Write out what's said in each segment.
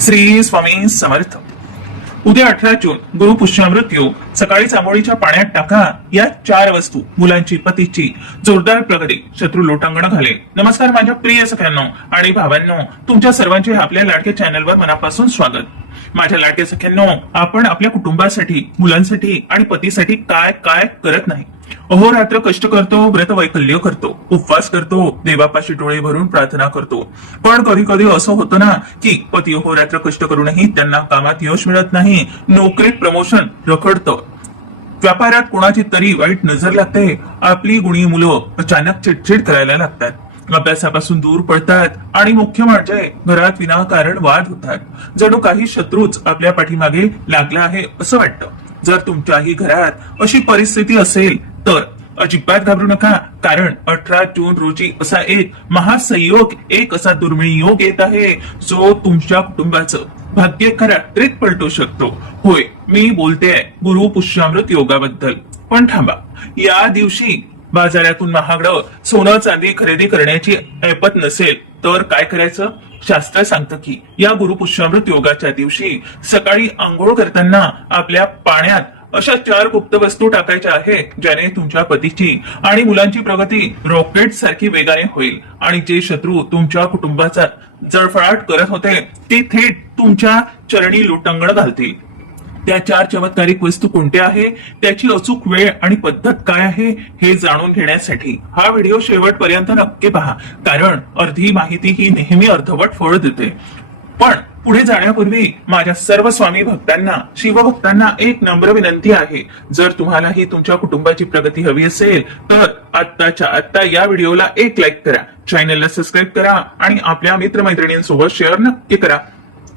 श्री स्वामी समर्थ. उद्या 18 जून गुरुपुष्यामृत योग. सकाळी आंघोळीच्या पाण्यात टाका या 4 वस्तू. मुलांची, पतीची जोरदार प्रगती, शत्रू लोटांगण घाले. नमस्कार माझ्या प्रिय सख्यांनो आणि भावांनो, तुमच्या सर्वांचे आपल्या लाडक्या चॅनलवर मनापासून स्वागत. माझ्या लाडक्या सख्यांनो, आपण आपल्या कुटुंबासाठी, मुलांसाठी आणि पतीसाठी काय काय करत नाही. अहोरात्र कष्ट करतो, व्रत वैकल्य करतो, उपवास करतो, देवापाशी डोळे भरून प्रार्थना करतो. पण कधी कधी असं होतं ना की पती अहोरात्र कष्ट करूनही त्यांना कामात यश मिळत नाही, नोकरीत प्रमोशन रखडतं, व्यापारात कोणाची तरी वाईट नजर लागते, आपली गुणी मुलं अचानक चिडचिड करायला लागतात, अभ्यासापासून दूर पडतात आणि मुख्य म्हणजे घरात विनाकारण वाद होतात. जणू काही शत्रूच आपल्या पाठीमागे लागला आहे असं वाटतं. जर तुमच्याही घरात अशी परिस्थिती असेल तर अजिबात घाबरू नका, कारण 18 जून रोजी असा एक महासंयोग, एक असा दुर्मिळ योग येत आहे जो तुमच्या कुटुंबाचं भाग्य रात्रीत पलटू शकतो. होय, मी बोलते गुरुपुष्यामृत योगाबद्दल. पण थांबा, या दिवशी बाजारातून महागडं सोनं चांदी खरेदी करण्याची ऐपत नसेल तर काय करायचं? शास्त्र सांगतं की या गुरुपुष्यामृत योगाच्या दिवशी सकाळी आंघोळ करताना आपल्या पाण्यात अशा 4 गुप्त वस्तू टाकायच्या आहेत ज्याने तुमच्या पतीची आणि मुलांची प्रगती रॉकेट सारखी वेगाने होईल आणि जे शत्रू तुमच्या कुटुंबाचा जळफळाट करत होते ते थेट तुमच्या चरणी लोटांगण घालतील. त्या 4 चमत्कारिक वस्तू कोणत्या आहे, त्याची अचूक वेळ आणि पद्धत काय आहे हे जाणून घेण्यासाठी हा व्हिडिओ शेवटपर्यंत नक्की पहा, कारण अर्धी माहिती ही नेहमी अर्धवट फळ देते. पण पुढे जाण्यापूर्वी माझ्या सर्व स्वामी भक्तांना, शिवभक्तांना एक नम्र विनंती आहे. जर तुम्हालाही तुमच्या कुटुंबाची प्रगती हवी असेल तर आत्ताच्या आत्ता या व्हिडिओला एक लाईक करा, चॅनलला सबस्क्राईब करा आणि आपल्या मित्रमैत्रिणींसोबत शेअर नक्की करा.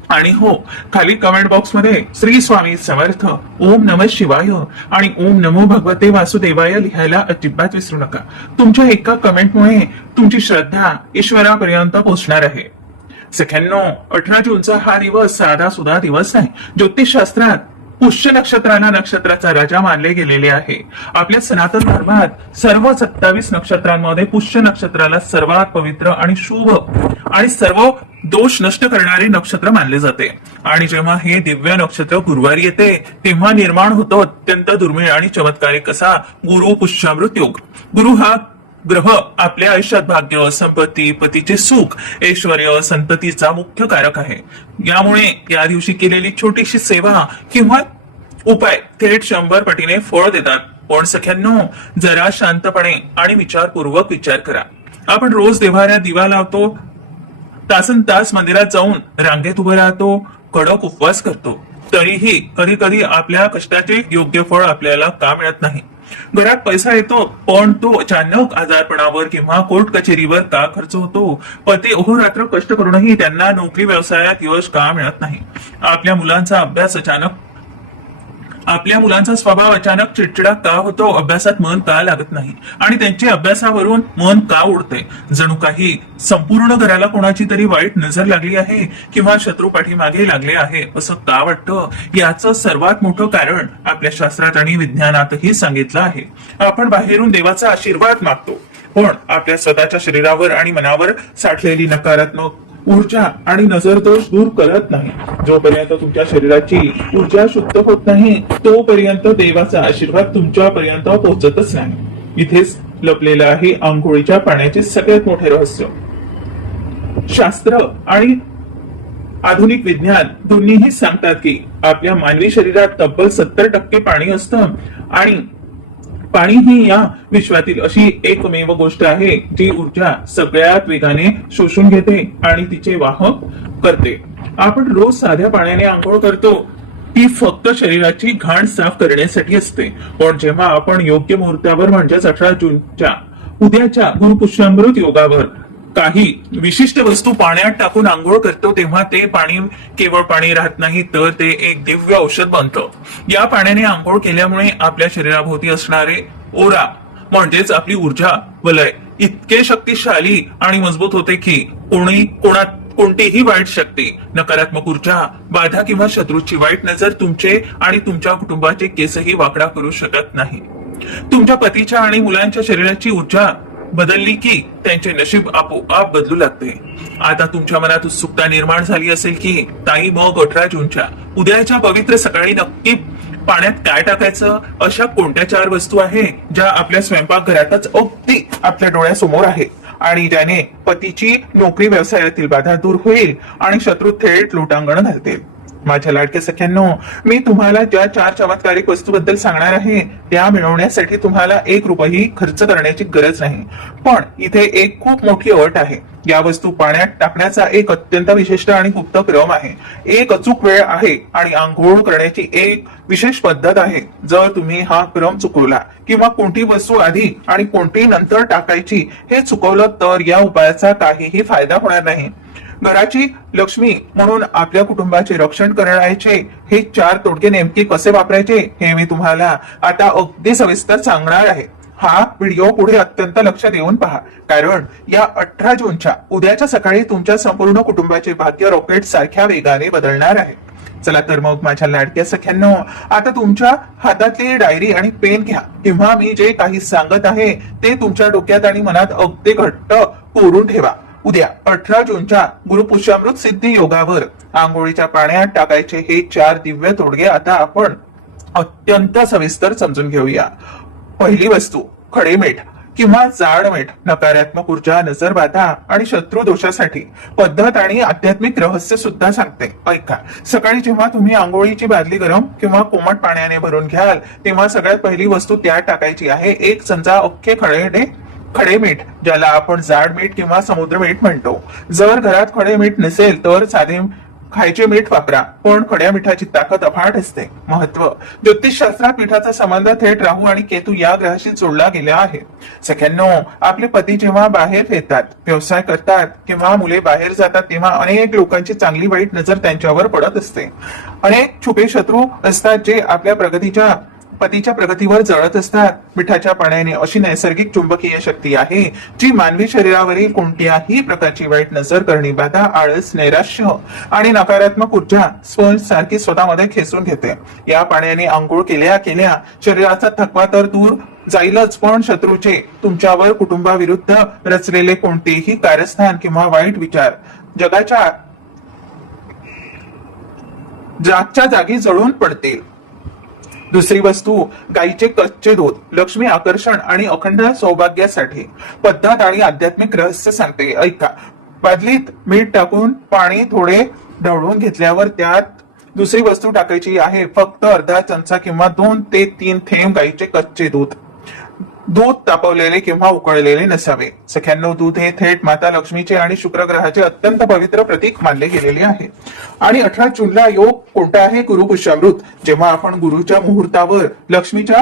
आणि हो, खाली कमेंट बॉक्स मध्ये श्री स्वामी समर्थ, ओम नमः शिवाय आणि ओम नमो भगवते वासुदेवाय लिहायला अजिबात विसरू नका. तुमच्या एका कमेंटमुळे तुमची श्रद्धा ईश्वरापर्यंत पोहोचणार आहे. सख्यांनो, 18 जूनचा हा दिवस साधा सुद्धा दिवस आहे. ज्योतिषशास्त्रात पुष्य नक्षत्राला नक्षत्राचा राजा मानले गेलेले आहे. आपल्या सनातन धर्मात सर्व 27 नक्षत्रांमध्ये पुष्य नक्षत्राला सर्वात पवित्र आणि शुभ आणि सर्व दोष नष्ट करणारे नक्षत्र मानले जाते. आणि जेव्हा हे दिव्य नक्षत्र गुरुवारी येते तेव्हा निर्माण होतो अत्यंत दुर्मिळ आणि चमत्कारिक असा गुरुपुष्यामृत योग. गुरु हा ग्रह आपल्या आयुष्यात भाग्य, संपत्ती, पतीचे सुख, ऐश्वर्य, संततीचा मुख्य कारक आहे. यामुळे या दिवशी केलेली छोटीशी सेवा किंवा उपाय थेट 100 पटीने फळ देतात. पण सख्यांनो, जरा शांतपणे आणि विचारपूर्वक विचार करा. आपण रोज देव्हाऱ्यात दिवा लावतो, तासन तास मंदिरात जाऊन रांगेत उभं राहतो, कडक उपवास करतो, तरीही कधी कधी आपल्या कष्टाचे योग्य फळ आपल्याला का मिळत नाही? घरात पैसा येतो पण तो अचानक आजारपणावर किंवा कोर्ट कचेरीवर का खर्च होतो? पती अहोरात्र कष्ट करूनही त्यांना नोकरी व्यवसायात यश का मिळत नाही? आपल्या मुलांचा स्वभाव अचानक चिडचिडा का होतो? अभ्यासात मन का लागत नाही आणि त्यांचे अभ्यासावरून मन का उडते? जणू काही संपूर्ण घराला कोणाची तरी वाईट नजर लागली आहे किंवा शत्रू पाठीमागे लागले आहे असं का वाटतं? याचं सर्वात मोठं कारण आपल्या शास्त्रात आणि विज्ञानातही सांगितलं आहे. आपण बाहेरून देवाचा आशीर्वाद मागतो, पण आपल्या स्वतःच्या शरीरावर आणि मनावर साठलेली नकारात्मक ऊर्जा आणि नजरदोष दूर करत नाही. जोपर्यंत तुमच्या शरीराची ऊर्जा शुद्ध होत नाही तोपर्यंत देवाचा आशीर्वाद तुमच्यापर्यंत पोहोचतच नाही. इथेच लपलेलं आहे आंघोळीच्या पाण्याचे सगळ्यात मोठे रहस्य. शास्त्र आणि आधुनिक विज्ञान दोन्हीही सांगतात की आपल्या मानवी शरीरात तब्बल 70% पाणी असतं आणि पाणी ही या विश्वातील अशी एकमेव गोष्ट आहे जी ऊर्जा सगळ्यात वेगाने शोषून घेते आणि तिचे वाहक करते. आपण रोज साध्या पाण्याने आंघोळ करतो, ती फक्त शरीराची घाण साफ करण्यासाठी असते. पण जेव्हा आपण योग्य मुहूर्तावर म्हणजेच 18 जूनच्या उद्याच्या गुरुपुष्यामृत योगावर काही विशिष्ट वस्तू पाण्यात टाकून आंघोळ करतो तेव्हा ते पाणी केवळ पाणी राहत नाही तर ते एक दिव्य औषध बनतं. या पाण्याने आंघोळ केल्यामुळे आपल्या शरीराभोवती असणारे ओरा म्हणजेच आपली ऊर्जा वलय इतके शक्तिशाली आणि मजबूत होते की कोणतीही वाईट शक्ती, नकारात्मक ऊर्जा, बाधा किंवा शत्रूची वाईट नजर तुमचे आणि तुमच्या कुटुंबाचे केसही वाकडा करू शकत नाही. तुमच्या पतीच्या आणि मुलांच्या शरीराची ऊर्जा बदलली की त्यांचे नशीब आपोआप बदलू लागते. आता तुमच्या मनात उत्सुकता निर्माण झाली असेल की ताई मग 18 जूनच्या उद्याच्या पवित्र सकाळी नक्की पाण्यात काय टाकायचं, अशा कोणत्या 4 वस्तू आहे ज्या आपल्या स्वयंपाकघरातच अगदी आपल्या डोळ्यासमोर आहे आणि ज्याने पतीची नोकरी व्यवसायातील बाधा दूर होईल आणि शत्रू थेट लोटांगण घालतील. माझ्या लाडक्या सख्यांनो, मी तुम्हाला ज्या 4 चमत्कारिक वस्तूबद्दल सांगणार आहे त्या मिळवण्यासाठी तुम्हाला 1 रुपयाही खर्च करण्याची गरज नाही. पण इथे एक खूप मोठी अट आहे. या वस्तू पाण्यात टाकण्याचा एक अत्यंत विशिष्ट आणि गुप्त क्रम आहे. एक अचूक वेळ आहे आणि आंघोळ करण्याची एक विशेष पद्धत आहे. जर तुम्ही हा क्रम चुकवला किंवा कोणती वस्तू आधी आणि कोणती नंतर टाकायची हे चुकवलं तर या उपायाचा काहीही फायदा होणार नाही. घराची लक्ष्मी म्हणून आपल्या कुटुंबाचे रक्षण करण्याचे हे 4 तोडगे नेमके कसे वापरायचे हे मी तुम्हाला आता अगदी सविस्तर सांगणार आहे. हा व्हिडिओ पुढे अत्यंत लक्ष देऊन पहा, कारण या 18 जूनच्या उद्याच्या सकाळी तुमच्या संपूर्ण कुटुंबाचे भाग्य रॉकेट सारख्या वेगाने बदलणार आहे. चला तर मग माझ्या लाडक्या सख्यांनो, आता तुमच्या हातातली डायरी आणि पेन घ्या किंवा मी जे काही सांगत आहे ते तुमच्या डोक्यात आणि मनात अगदी घट्ट कोरून ठेवा. उद्या 18 जूनच्या गुरुपुष्यामृत सिद्धी योगावर आंघोळीच्या पाण्यात टाकायचे हे 4 दिव्य तोडगे आता आपण अत्यंत सविस्तर समजून घेऊया. पहिली वस्तू खडे मीठ किंवा जाड मीठ नकारात्मक ऊर्जा, नजरबाधा आणि शत्रू दोषासाठी पद्धत आणि आध्यात्मिक रहस्य सुद्धा सांगते. ऐका, सकाळी जेव्हा तुम्ही आंघोळीची बादली गरम किंवा कोमट पाण्याने भरून घ्याल तेव्हा सगळ्यात पहिली वस्तू त्यात टाकायची आहे 1 चमचा अख्खे खडे मीठ, ज्याला आपण जाड मीठ किंवा समुद्र मीठ म्हणतो. जर घरात खडे मीठ नसेल तर साधे खायचे मीठ वापरा, पण खड्या मिठाची ताकद अफाट असते. महत्व: ज्योतिषशास्त्रात मिठाचा संबंध थेट राहू आणि केतू या ग्रहाशी जोडला गेला आहे. सख्यांनो, आपले पती जेव्हा बाहेर फिरतात, व्यवसाय करतात किंवा मुले बाहेर जातात तेव्हा अनेक लोकांची चांगली वाईट नजर त्यांच्यावर पडत असते. अनेक छुपे शत्रू असतात जे आपल्या पतीच्या प्रगतीवर जळत असतात. मिठाच्या पाण्याने अशी नैसर्गिक चुंबकीय शक्ती आहे जी मानवी शरीरावरील कोणत्याही प्रकारची वाईट नजर, करणी बाधा, आळस, नैराश्य आणि नकारात्मक ऊर्जा सारखी स्वतःमध्ये खेचून घेते. या पाण्याने आंघोळ केल्या शरीराचा थकवा तर दूर जाईलच, पण शत्रूचे तुमच्यावर कुटुंबाविरुद्ध रचलेले कोणतेही कारस्थान किंवा वाईट विचार जागच्या जागी जळून पडतील. दुसरी वस्तू गाईचे कच्चे दूध, लक्ष्मी आकर्षण आणि अखंड सौभाग्यासाठी पद्धत आणि आध्यात्मिक रहस्य सांगते. ऐका, बादलीत मीठ टाकून पाणी थोडे ढवळून घेतल्यावर त्यात दुसरी वस्तू टाकायची आहे. फक्त अर्धा चमचा किंवा 2 ते 3 थेंब गाईचे कच्चे दूध. दूध तापवलेले किंवा उकळलेले नसावे. सख्यांनो, दूध हे थेट माता लक्ष्मीचे आणि शुक्र ग्रहाचे अत्यंत पवित्र प्रतीक मानले गेलेले आहे. आणि 18 जूनला योग कोणता आहे? गुरुपुष्यामृत. जेव्हा आपण गुरुच्या मुहूर्तावर लक्ष्मीच्या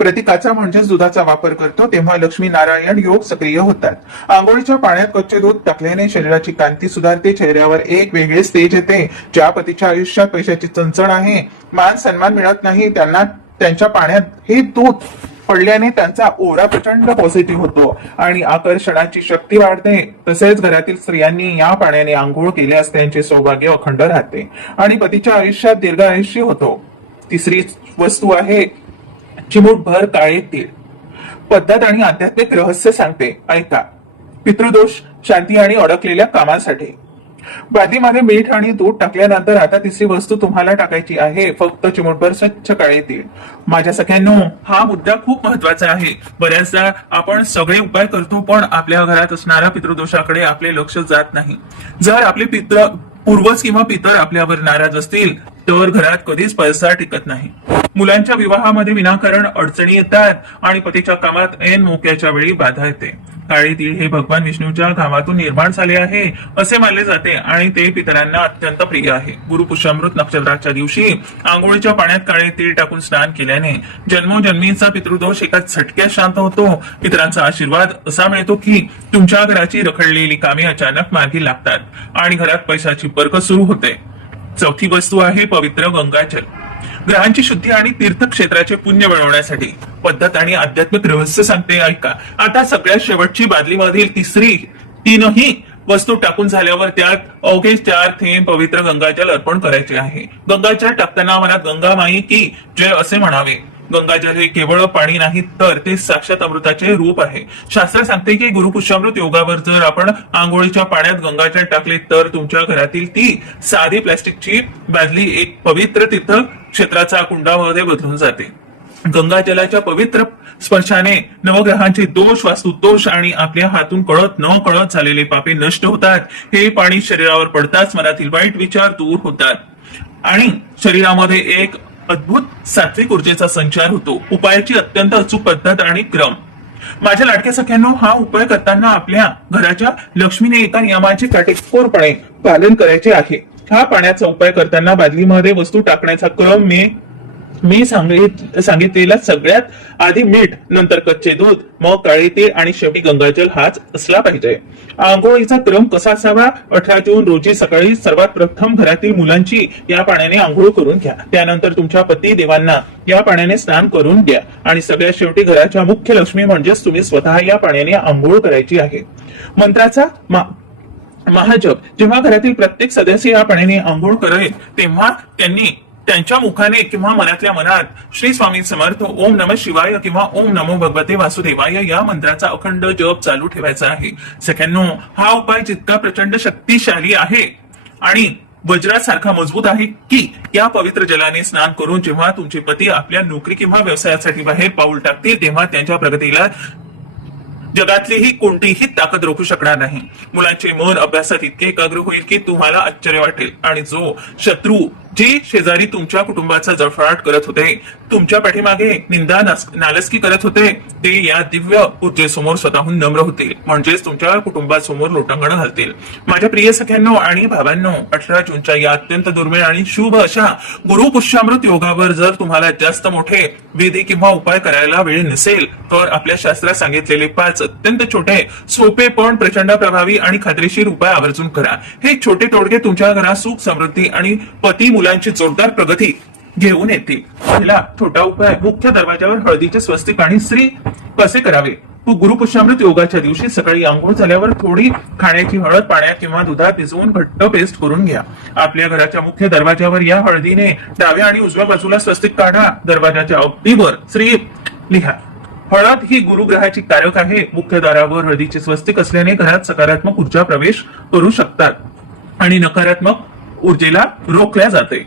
प्रतीकाचा म्हणजेच दुधाचा वापर करतो तेव्हा लक्ष्मी नारायण योग सक्रिय होतात. आंघोळीच्या पाण्यात कच्चे दूध टाकल्याने शरीराची कांती सुधारते, चेहऱ्यावर एक वेगळेच तेज येते. ज्या पतीच्या आयुष्यात पैशाची चणचण आहे, मान सन्मान मिळत नाही, त्यांना त्यांच्या पाण्यात हे दूध पडल्याने त्यांचा ओरा प्रचंड पॉझिटिव्ह होतो आणि आकर्षणाची शक्ती वाढते. तसेच घरातील स्त्रियांनी या पाण्याने आंघोळ केल्यास त्यांचे सौभाग्य अखंड राहते आणि पतीच्या आयुष्यात दीर्घायुष्य होतो. तिसरी वस्तू आहे चिमूटभर काळे तीळ. पद्धत आणि आध्यात्मिक रहस्य सांगते. ऐका, पितृदोष शांती आणि अडकलेल्या कामासाठी. बादलीमध्ये मीठ आणि दूध टाकल्यानंतर आता तिसरी वस्तू तुम्हाला टाकायची आहे फक्त चिमूटभर स्वच्छ काळे तीळ. माझ्या सगळ्यांनो, हा मुद्दा खूप महत्वाचा आहे. बऱ्याचदा आपण सगळे उपाय करतो पण आपल्या घरात असणाऱ्या पितृदोषाकडे आपले लक्ष जात नाही. जर आपले पूर्वज किंवा पितर आपल्यावर नाराज असतील तर घरात कधीच पैसा टिकत नाही. मुलांच्या विवाहामध्ये विनाकारण अडचणी येतात आणि पतीच्या कामात ऐन मोक्याच्या वेळी बाधा येते. काळे तीळ हे भगवान विष्णूच्या घामातून निर्माण झाले आहे असे मानले जाते आणि ते पितरांना अत्यंत प्रिय आहे. गुरुपुष्यामृत नक्षत्राच्या दिवशी आंघोळीच्या पाण्यात काळे तीळ टाकून स्नान केल्याने जन्मोजन्मीचा पितृदोष एका झटक्यात शांत होतो. पितरांचा आशीर्वाद असा मिळतो की तुमच्या घराची रखडलेली कामे अचानक मार्गी लागतात आणि घरात पैशाची बरकत सुरू होते. चौथी वस्तू आहे पवित्र गंगाजल. ग्रहांची शुद्धी आणि तीर्थक्षेत्राचे पुण्य मिळवण्यासाठी पद्धत आणि आध्यात्मिक रहस्य सांगते. ऐका, आता सगळ्यात शेवटची बादलीमधील तीनही वस्तू टाकून झाल्यावर त्यात अवघे 4 थेंब पवित्र गंगाजल अर्पण करायचे आहे. गंगाजल टाकताना मनात गंगा माई की जय असे म्हणावे. गंगाजल हे केवळ पाणी नाही तर ते साक्षात अमृताचे रूप आहे. शास्त्र सांगते की गुरुपुष्यामृत योगावर जर आपण आंघोळीच्या पाण्यात गंगाजल टाकले तर तुमच्या घरातील ती साधी प्लास्टिकची बादली एक पवित्र तीर्थ क्षेत्राचा कुंडामध्ये बदलून जाते. गंगाजलाच्या पवित्र स्पर्शाने नवग्रहांचे दोष, वास्तुदोष आणि आपल्या हातून कळत न कळत झालेले पापे नष्ट होतात. हे पाणी शरीरावर पडताच मनातील वाईट विचार दूर होतात आणि शरीरामध्ये एक अद्भुत सात्विक ऊर्जेचा संचार होतो. उपायाची अत्यंत अचूक पद्धत आणि क्रम. माझ्या लाडक्या सख्यांनो, हा उपाय करताना आपल्या घराच्या लक्ष्मीने एका नियमाचे काटेकोरपणे पालन करायचे आहे. हा पाण्याचा उपाय करताना बादलीमध्ये वस्तू टाकण्याचा क्रम मी सांगितलेला सगळ्यात आधी मीठ, नंतर कच्चे दूध, मग काळे तीळ आणि शेवटी गंगाजल हाच असला पाहिजे. आंघोळीचा क्रम कसा असावा? 18 जून रोजी सकाळी सर्वात प्रथम घरातील मुलांची या पाण्याने आंघोळ करून घ्या. त्यानंतर तुमच्या पती देवांना या पाण्याने स्नान करून द्या आणि सगळ्यात शेवटी घराच्या मुख्य लक्ष्मी म्हणजेच तुम्ही स्वतः या पाण्याने आंघोळ करायची आहे. मंत्राचा महाजप. जेव्हा घरातील प्रत्येक सदस्य या पाण्याने आंघोळ करेल तेव्हा त्यांनी त्यांच्या मुखाने किंवा मनातल्या मनात श्री स्वामी समर्थ, ओम नमः शिवाय किंवा ओम नमो भगवते वासुदेवाय या मंत्राचा अखंड जप चालू ठेवायचा आहे. सख्यांनो, हा उपाय जितका प्रचंड शक्तिशाली आहे आणि वज्रासारखा मजबूत आहे की या पवित्र जलाने स्नान करून जेव्हा तुमचे पती आपल्या नोकरी किंवा व्यवसायासाठी बाहेर पाऊल टाकतील तेव्हा त्यांच्या प्रगतीला जगातलीही कोणतीही ताकद रोखू शकणार नाही. मुलांचे मन अभ्यासात इतके एकाग्र होईल की तुम्हाला आश्चर्य वाटेल आणि जो शत्रू, जे शेजारी तुमच्या कुटुंबाचा जळफळाट करत होते, तुमच्या पाठीमागे निंदा नालस्की करत होते, ते या दिव्य ऊर्जेसमोर स्वतःहून नम्र होतील, म्हणजेच तुमच्या कुटुंबासमोर लोटांगण घालतील. माझ्या प्रिय सख्यांनो आणि भावांनो, 18 जूनच्या या अत्यंत दुर्मिळ आणि शुभ अशा गुरुपुष्यामृत योगावर जर तुम्हाला जास्त मोठे विधी किंवा उपाय करायला वेळ नसेल तर आपल्या शास्त्रात सांगितलेले 5 अत्यंत छोटे, सोपे पण प्रचंड प्रभावी आणि खात्रीशीर उपाय आवर्जून करा. हे छोटे तोडगे तुमच्या घरात सुख, समृद्धी आणि पती मुलांची जोरदार प्रगती घेऊन येतील. पहिला छोटा उपाय, मुख्य दरवाजावर हळदीचे स्वस्तिक आणि श्री कसे करावे? गुरुपुष्यामृत योगाच्या दिवशी सकाळी आंघोळ झाल्यावर थोडी खाण्याची हळद पाण्यात किंवा दुधात भिजवून घट्ट पेस्ट करून घ्या. आपल्या घराच्या मुख्य दरवाजावर या हळदीने डाव्या आणि उजव्या बाजूला स्वस्तिक काढा. दरवाजाच्या अगदीवर श्री लिहा. हळद ही गुरुग्रहाची कारक आहे. मुख्य दारावर हळदीचे स्वस्तिक असल्याने घरात सकारात्मक ऊर्जा प्रवेश करू शकतात आणि नकारात्मक ऊर्जेला रोखल्या जाते.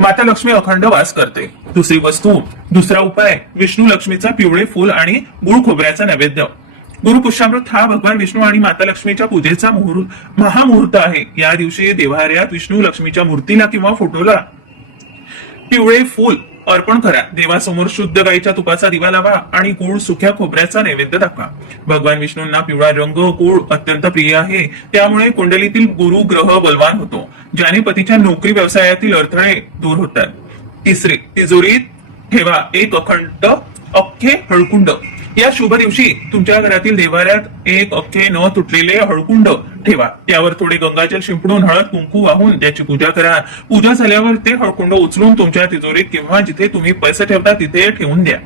माता लक्ष्मी अखंड वास करते. दुसरा उपाय, विष्णू लक्ष्मीचा पिवळे फूल आणि गुळ खोबऱ्याचा नैवेद्य. गुरुपुष्यामृत हा भगवान विष्णू आणि माता लक्ष्मीच्या पूजेचा महामुहूर्त आहे. या दिवशी देवाऱ्यात विष्णू लक्ष्मीच्या मूर्तीला किंवा फोटोला पिवळे फूल अर्पण करा. देवासमोर शुद्ध गाईच्या तुपाचा दिवा लावा आणि गुळ सुक्या खोबऱ्याचा नैवेद्य दाखवा. भगवान विष्णूंना पिवळा रंग, गुळ अत्यंत प्रिय आहे. त्यामुळे कुंडलीतील गुरु ग्रह बलवान होतो, ज्याने पतीच्या नोकरी व्यवसायातील अडथळे दूर होतात. तिजोरीत ठेवा एक अखंड अख्खे हळकुंड. या शुभ दिवशी तुमच्या घरातील देवाऱ्यात एक अख्खे न तुटलेले हळकुंड ठेवा. त्यावर थोडे गंगाजल शिंपडून हळद कुंकू वाहून त्याची पूजा करा. पूजा झाल्यावर ते हळकुंड उचलून तुमच्या तिजोरीत किंवा जिथे तुम्ही पैसे ठेवता तिथे ठेवून द्या.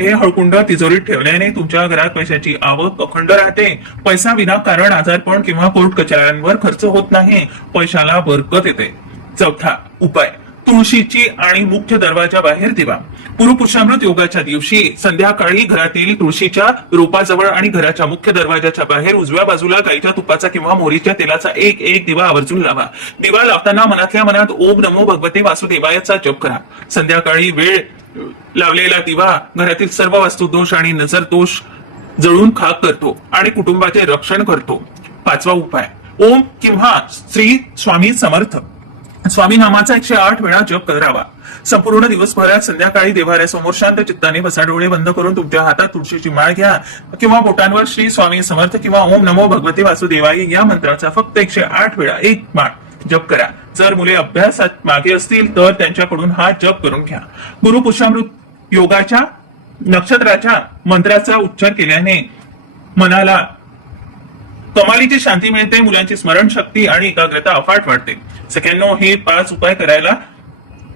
हे हळकुंड तिजोरीत ठेवल्याने तुमच्या घरात पैशाची आवक अखंड राहते. पैसा विनाकारण आजारपण किंवा कोर्ट कचऱ्यांवर खर्च होत नाही. पैशाला बरकत येते. चौथा उपाय, तुळशीची आणि मुख्य दरवाजा बाहेर दिवा. गुरुपुष्यामृत योगाच्या दिवशी संध्याकाळी घरातील तुळशीच्या रोपाजवळ आणि घराच्या मुख्य दरवाजाच्या बाहेर उजव्या बाजूला गाईच्या तुपाचा किंवा मोहरीच्या तेलाचा एक दिवा आवर्जून लावा. दिवा लावताना मनातल्या मनात ओम नमो भगवते वासुदेवायचा जप करा. संध्याकाळी वेळ लावलेला दिवा घरातील सर्व वास्तुदोष आणि नजर दोष जळून खाक करतो आणि कुटुंबाचे रक्षण करतो. पाचवा उपाय, ओम किंवा श्री स्वामी समर्थ स्वामी नामाचा 108 वेळा जप करावा. संपूर्ण दिवसभरात संध्याकाळी देवाऱ्यासमोर शांत चित्ताने बसा. डोळे बंद करून तुमच्या हातात तुळशीची माळ घ्या किंवा बोटांवर श्री स्वामी समर्थ किंवा ओम नमो भगवते वासुदेवाय या मंत्राचा फक्त 108 वेळा एक माळ जप करा. जर मुले अभ्यासात मागे असतील तर त्यांच्याकडून हा जप करून घ्या. गुरुपुष्यामृत योगाच्या नक्षत्राच्या मंत्राचा उच्चार केल्याने मनाला कमालीची शांती मिळते. मुलांची स्मरणशक्ती आणि एकाग्रता अफाट वाढते. सगळ्यांनो, हे 5 उपाय करायला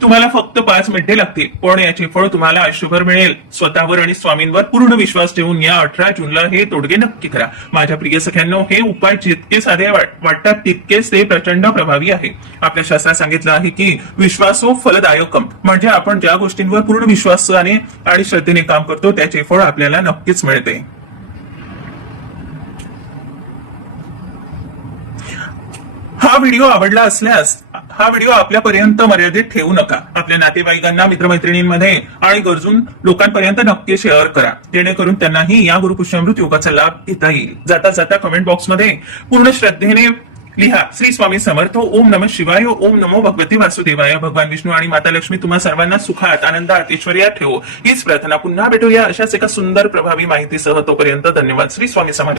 तुम्हाला फक्त 5 मिनिटे लागतील, पण याचे फळ तुम्हाला आयुष्यभर मिळेल. स्वतःवर आणि स्वामींवर पूर्ण विश्वास ठेवून या 18 जूनला हे तोडगे नक्की करा. माझ्या प्रिय सख्यांनो, हे उपाय जितके साधे वाटतात तितकेच ते प्रचंड प्रभावी आहे. आपल्या शास्त्रात सांगितलं आहे की विश्वासो फलदायकम, म्हणजे आपण ज्या गोष्टींवर पूर्ण विश्वासाने आणि श्रद्धेने काम करतो त्याचे फळ आपल्याला नक्कीच मिळते. हा व्हिडिओ आवडला असल्यास हा व्हिडिओ आपल्यापर्यंत मर्यादित ठेवू नका. आपल्या नातेवाईकांना, मित्रमैत्रिणींमध्ये आणि गरजून लोकांपर्यंत नक्की शेअर करा, जेणेकरून त्यांनाही या गुरुपुष्यामृत योगाचा लाभ घेता येईल. जाता जाता कमेंट बॉक्समध्ये पूर्ण श्रद्धेने लिहा, श्री स्वामी समर्थ, ओम नमः शिवाय, ओम नमो भगवती वासुदेवाय. भगवान विष्णू आणि माता लक्ष्मी तुम्हा सर्वांना सुखात, आनंदात, ऐश्वर्यात ठेवो हीच प्रार्थना. पुन्हा भेटूया अशाच एका सुंदर प्रभावी माहितीसह. तोपर्यंत धन्यवाद. श्री स्वामी समर्थ.